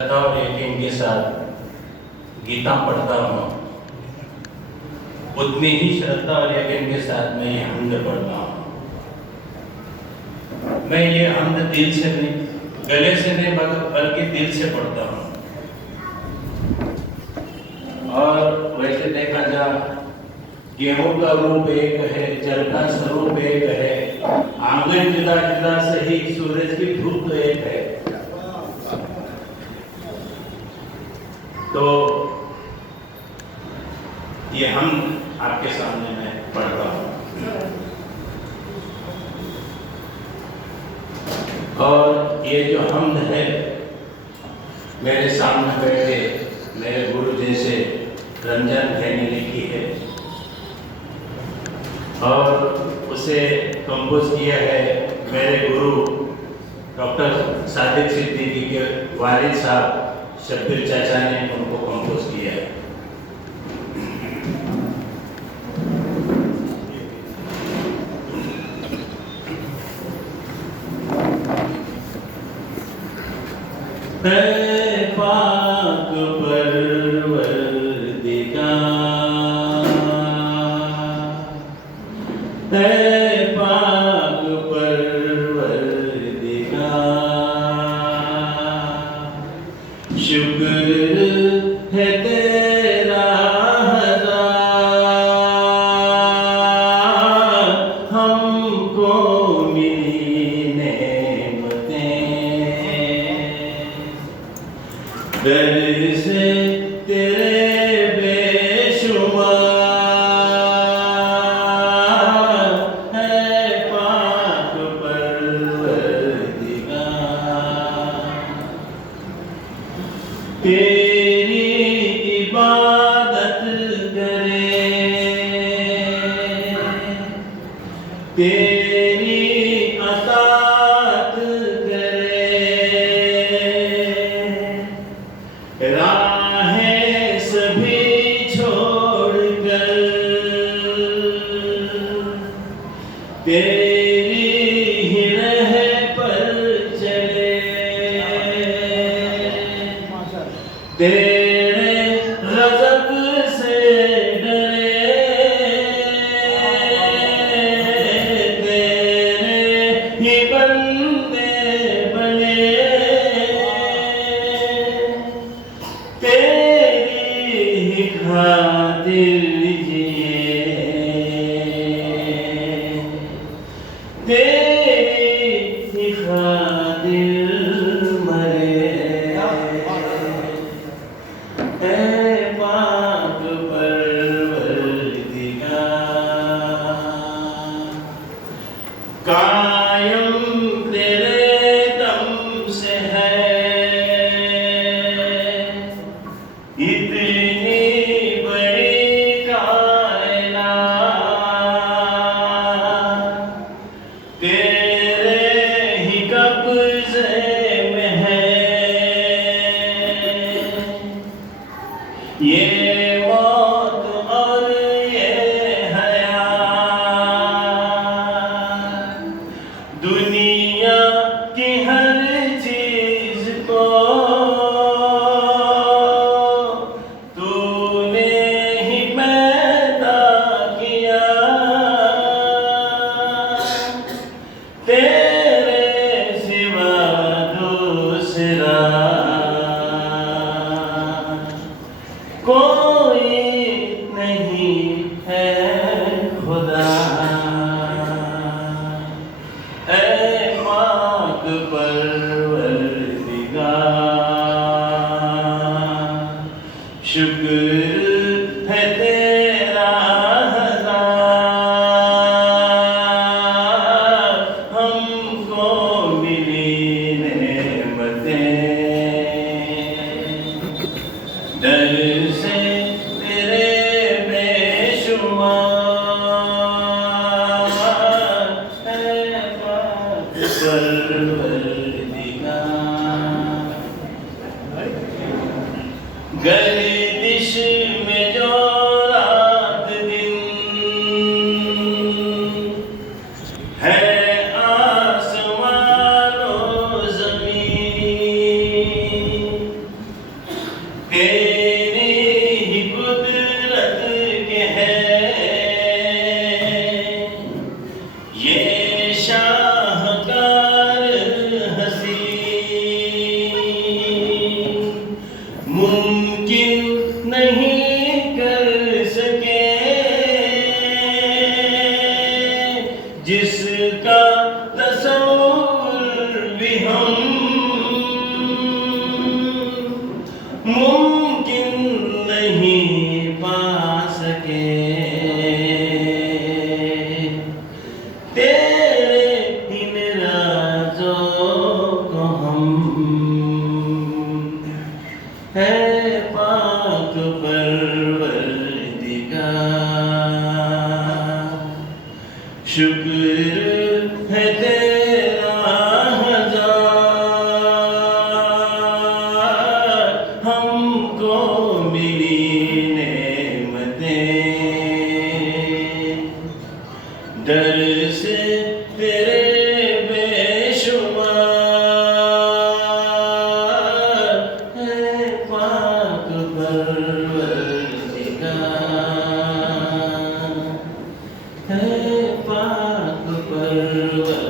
श्रद्धा और यकीन के साथ गीता पढ़ता हूँ, उतनी ही श्रद्धा और यकीन के साथ मैं ये हमद पढ़ता हूँ। मैं ये हमद दिल से नहीं, गले से नहीं, बल्कि दिल से पढ़ता हूँ। और वैसे देखा जाए, गेहूं का रूप एक है, जल का स्वरूप एक है, आंगन जुदा जुदा सही, सूरज की धूप तो एक है। तो ये हम आपके सामने मैं पढ़ता हूँ और ये जो हमद है मेरे सामने बैठे मेरे गुरु जैसे रंजन भाई ने लिखी है और उसे कंपोज किया है मेरे गुरु डॉक्टर सादिक सिद्दीकी के वालिद साहब शब्बीर चाचा ने उनको कंपोज किया है। पाक परवरदिगार, पाक परवरदिगार, शुक्र है तेरा हजार, हमको मिली नेमतें, दर से तेरे बेशुमार, है पाक परवरदिगार। तेरी इबादत करें, तेरी अतात करें, राहें सभी छोड़कर तेरी ही राह पर चले, तेरे गज़ब से डरे, तेरे ही बंदे बने, तेरी ही खातिर जिए, तेरी ही खातिर मरे, है पाक परवरदिगार। कायम तेरे दम से है इतनी बड़ी कायनात, तेरे ही कब्ज़े में है ये मौत और ये हयात, दुनिया की हर चीज को तूने ही पैदा किया, तेरे सिवा दूसरा कोई नहीं है खुदा, ऐ पाक परवरदिगार, शुक्र है तेरा हजार, हमको मिली नेमतें, डर से तेरे बेशुमार, है पाक परवरदिगार। गर्दिश में जो रात दिन है, आसमानो ज़मीन मुमकिन नहीं पा सके तेरे इन राजों को हम। है पाक परवरदिगार शुक्र है तेरा हजार हमको मिली नेमतें डर से तेरे बेशुमार। है पाक परवरदिगार है पाक परवरदिगार।